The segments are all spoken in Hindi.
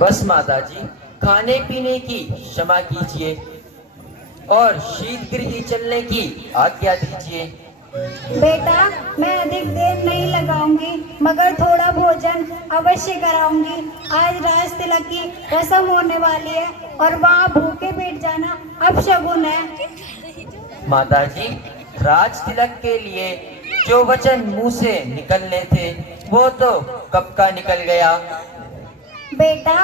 बस माताजी, खाने पीने की क्षमा कीजिए और शीतगृह चलने की आज्ञा दीजिए। बेटा, मैं अधिक देर नहीं लगाऊंगी, मगर थोड़ा भोजन अवश्य कराऊंगी। आज राज तिलक की रस्म होने वाली है और वहाँ भूखे पेट जाना अपशगुन है। माताजी, राज तिलक के लिए जो वचन मुंह से निकलने थे वो तो कब का निकल गया। बेटा,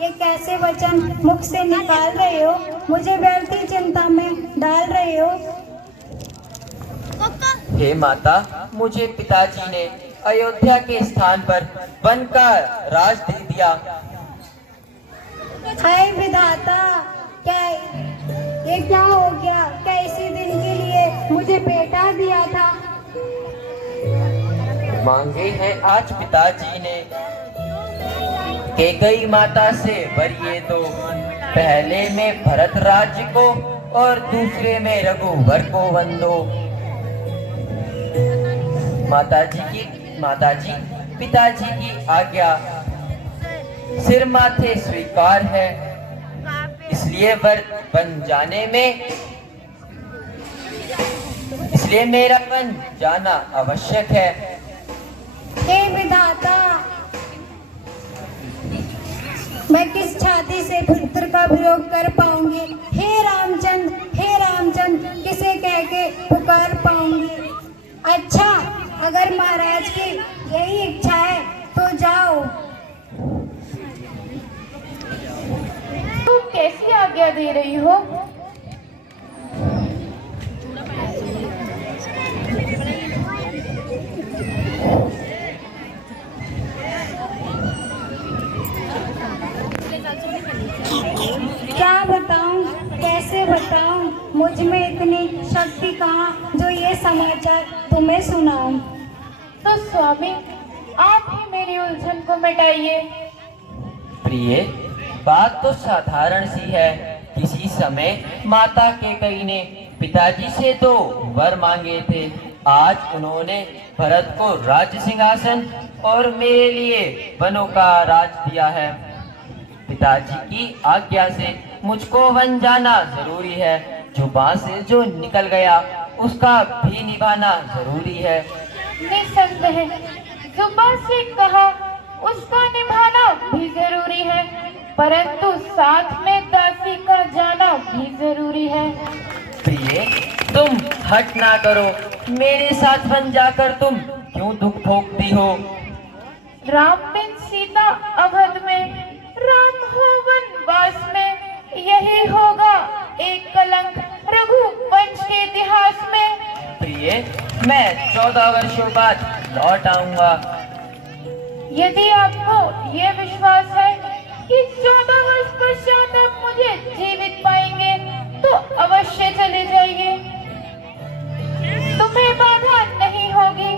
ये कैसे वचन मुख से निकाल रहे हो? मुझे व्यर्थी चिंता में डाल रहे हो। हे माता, मुझे पिताजी ने अयोध्या के स्थान पर वन का राज दे दिया। हाय विधाता, क्या ये क्या हो गया? क्या इसी दिन के लिए मुझे बेटा दिया था? मांगे हैं आज पिताजी ने कैकेयी माता से वर ये दो, पहले में भरत राज्य को और दूसरे में रघुवर को वंदो। माताजी पिताजी की आज्ञा सिर माथे स्वीकार है, इसलिए वर बन जाने में इसलिए मेरा बन जाना आवश्यक है। हे विधाता, मैं किस छाती से पुत्र का वियोग कर पाऊंगी? हे रामचंद्र किसे कह के पुकार पाऊंगी? अच्छा, अगर महाराज की यही इच्छा है तो जाओ। तुम कैसी आज्ञा दे रही हो? क्या बताऊं, कैसे बताऊं? मुझ में इतनी शक्ति कहाँ जो ये समाचार तुम्हें सुनाऊं। तो स्वामी, आप ही मेरी उलझन को मिटाइए। प्रिय, बात तो साधारण सी है। किसी समय माता कैकेयी ने पिताजी से तो वर मांगे थे। आज उन्होंने भरत को राज्य सिंहासन और मेरे लिए वनों का राज दिया है। पिताजी की आज्ञा से मुझको वन जाना जरूरी है। जुबान से जो निकल गया उसका भी निभाना जरूरी है। निसंदेह जुबान से कहा उसका निभाना भी जरूरी है, परंतु साथ में दासी का जाना भी जरूरी है। प्रिय, तुम हट ना करो। मेरे साथ वन जाकर तुम क्यों दुख भोगती हो? राम बिन सीता अवध में, राम हो वनवास में, यही होगा एक कलंक रघुवंश के इतिहास में। प्रिय, मैं 14 वर्षों बाद लौट आऊंगा। यदि आपको ये विश्वास है कि 14 वर्ष पश्चात आप मुझे जीवित पाएंगे तो अवश्य चले जाइए। तुम्हें बाधा नहीं होगी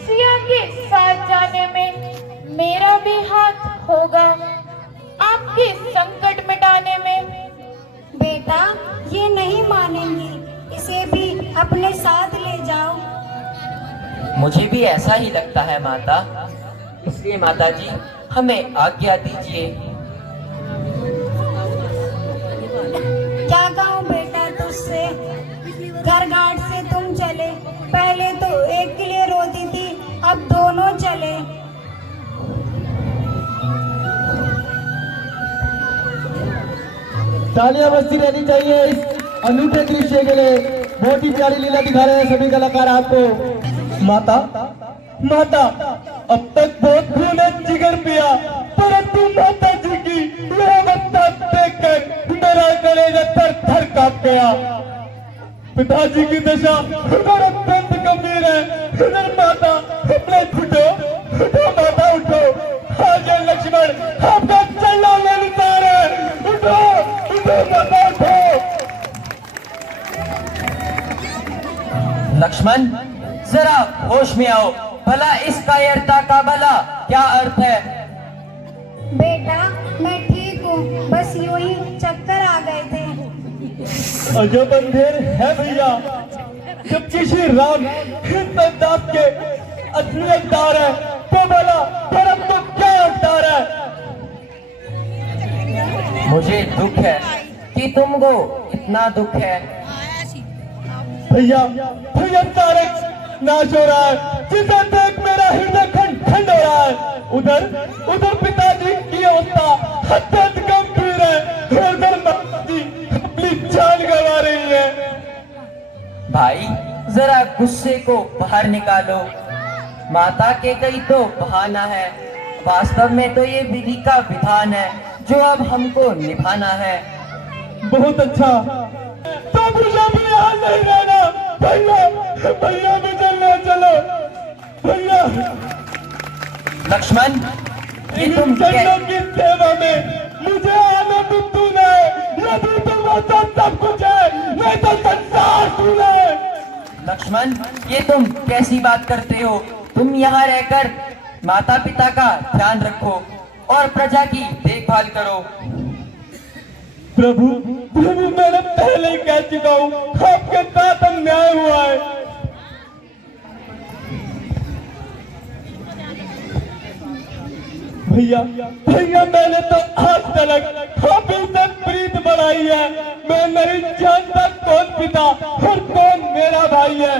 सिया के साथ जाने में। मेरा भी हाथ होगा आपके संकट मिटाने में। बेटा, ये नहीं मानेंगी, इसे भी अपने साथ ले जाओ। मुझे भी ऐसा ही लगता है माता। इसलिए माताजी, हमें आज्ञा दीजिए। क्या कहूँ बेटा तुझसे? घर घाट से तुम चले, पहले तो एक के लिए रोती थी, अब दोनों चले। तालियां बजती रहनी चाहिए इस अनूठे दृश्य के लिए। बहुत ही प्यारी लीला दिखा रहे हैं सभी कलाकार आपको। माता, माता, अब तक बहुत खून जिगर पिया, परंतु माता जी की यह अवस्था देखकर मेरा कलेजा थर थर कांप गया। पिताजी की दशा उधर अत्यंत गंभीर है। इधर माता, अपने उठो, उठो माता, उठो। आगे लक्ष्मण आपका चलना निसार है। उठो, उठो माता, उठो। लक्ष्मण, जरा होश में आओ। भला इस कायरता का भला क्या अर्थ है? बेटा, मैं ठीक हूँ, बस यूं ही चक्कर आ गए थे। अजब अंधेर है भैया, जबकि श्री राम हिंददास के असली अवतार है, तो भला धर्म तो क्या अवतार है? मुझे दुख है कि तुमको इतना दुख है। भैया भैया तारक नाश हो रहा है, जिसे देख मेरा हृदय खंड खंड हो रहा है। उधर उधर पिताजी की अवस्था अत्यंत गंभीर है, और उधर माताजी अपनी जान गंवा रही है। भाई जरा गुस्से को बाहर निकालो। माता के कई तो बहाना है, वास्तव में तो ये विधि का विधान है जो अब हमको निभाना है। बहुत अच्छा, तो मुझे अपने यहाँ नहीं रहना। भैया भैया मुझे ले चलो भैया। लक्ष्मण ये तुम इन चरणों की सेवा में मुझे आनंद तूने, यदि तुम तो सब कुछ है, नहीं तो संसार तूने। लक्ष्मण ये तुम कैसी बात करते हो? तुम यहाँ रहकर माता पिता का ध्यान रखो और प्रजा की देखभाल करो। प्रभु प्रभु मैंने पहले ही कह चुका हूँ, आपके साथ अन्याय हुआ है। भैया भैया मैंने तो आज तक आप से प्रीत बढ़ाई है। मैं नहीं जानता कौन पिता और कौन मेरा भाई है।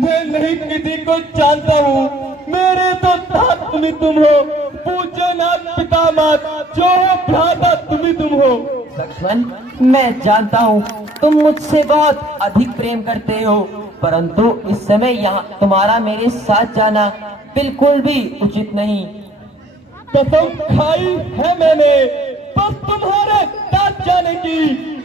मैं नहीं किसी को जानता हूँ। मेरे तो दास तुम ही तुम हो, पूज्य नाथ पिता मात, जो हो भ्राता तुम ही तुम हो। लक्ष्मण मैं जानता हूँ तुम मुझसे बहुत अधिक प्रेम करते हो, परंतु इस समय यहाँ तुम्हारा मेरे साथ जाना बिल्कुल भी उचित नहीं। कसम खाई है मैंने, बस तुम्हारे साथ जाने की,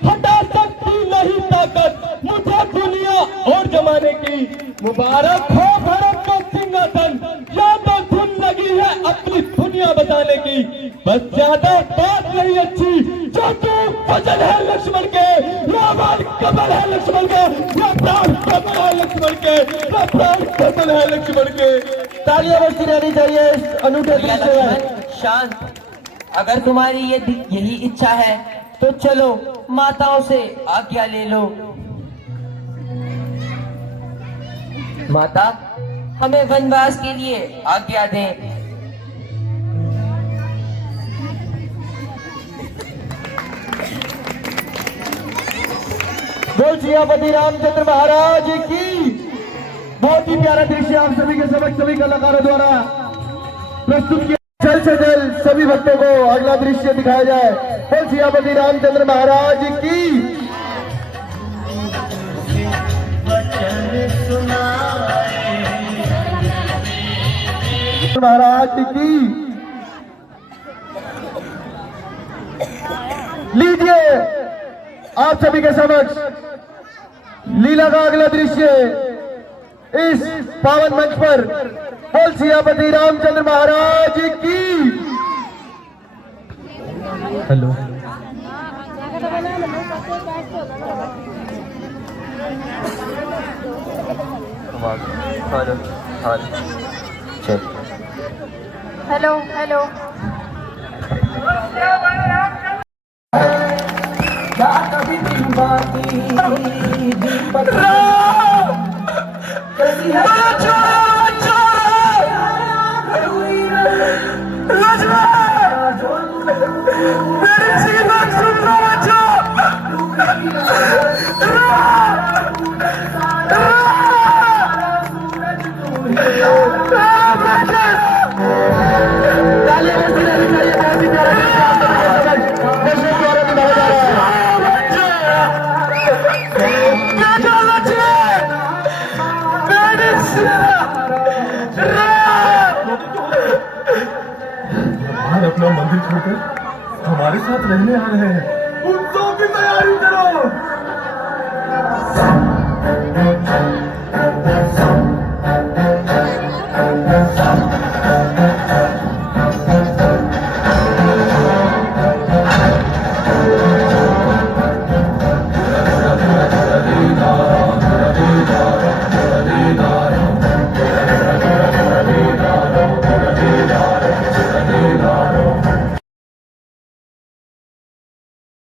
हटा सकती नहीं ताकत मुझे दुनिया और जमाने की। मुबारक हो भारत को सिंहासन, या तो धुन लगी है अपनी दुनिया बचाने की। बस ज्यादा बात नहीं अच्छी, जो तू वजन है लक्ष्मण के, या बाल कमल है लक्ष्मण के, या प्राण कमल है लक्ष्मण के, या प्राण कमल है लक्ष्मण के। तालियां बजती रहनी चाहिए इस अनूठे दृश्य में। शांत, अगर तुम्हारी यही इच्छा है तो चलो माताओं से आज्ञा ले लो। माता हमें वनवास के लिए आज्ञा दें। बोल सियापति रामचंद्र महाराज की। बहुत ही प्यारा दृश्य आप सभी के समक्ष सभी कलाकारों द्वारा प्रस्तुत किया। जल्द से जल्द सभी भक्तों को अगला दृश्य दिखाया जाए। बोल सियापति रामचंद्र महाराज की। महाराज की। लीजिए आप सभी के समक्ष लीला का अगला दृश्य इस पावन मंच पर। बोल सियापति रामचंद्र महाराज की। हेलो हेलो हेलो अपना मंदिर छोड़कर हमारे साथ रहने आ रहे हैं। उत्सव की तैयारी करो।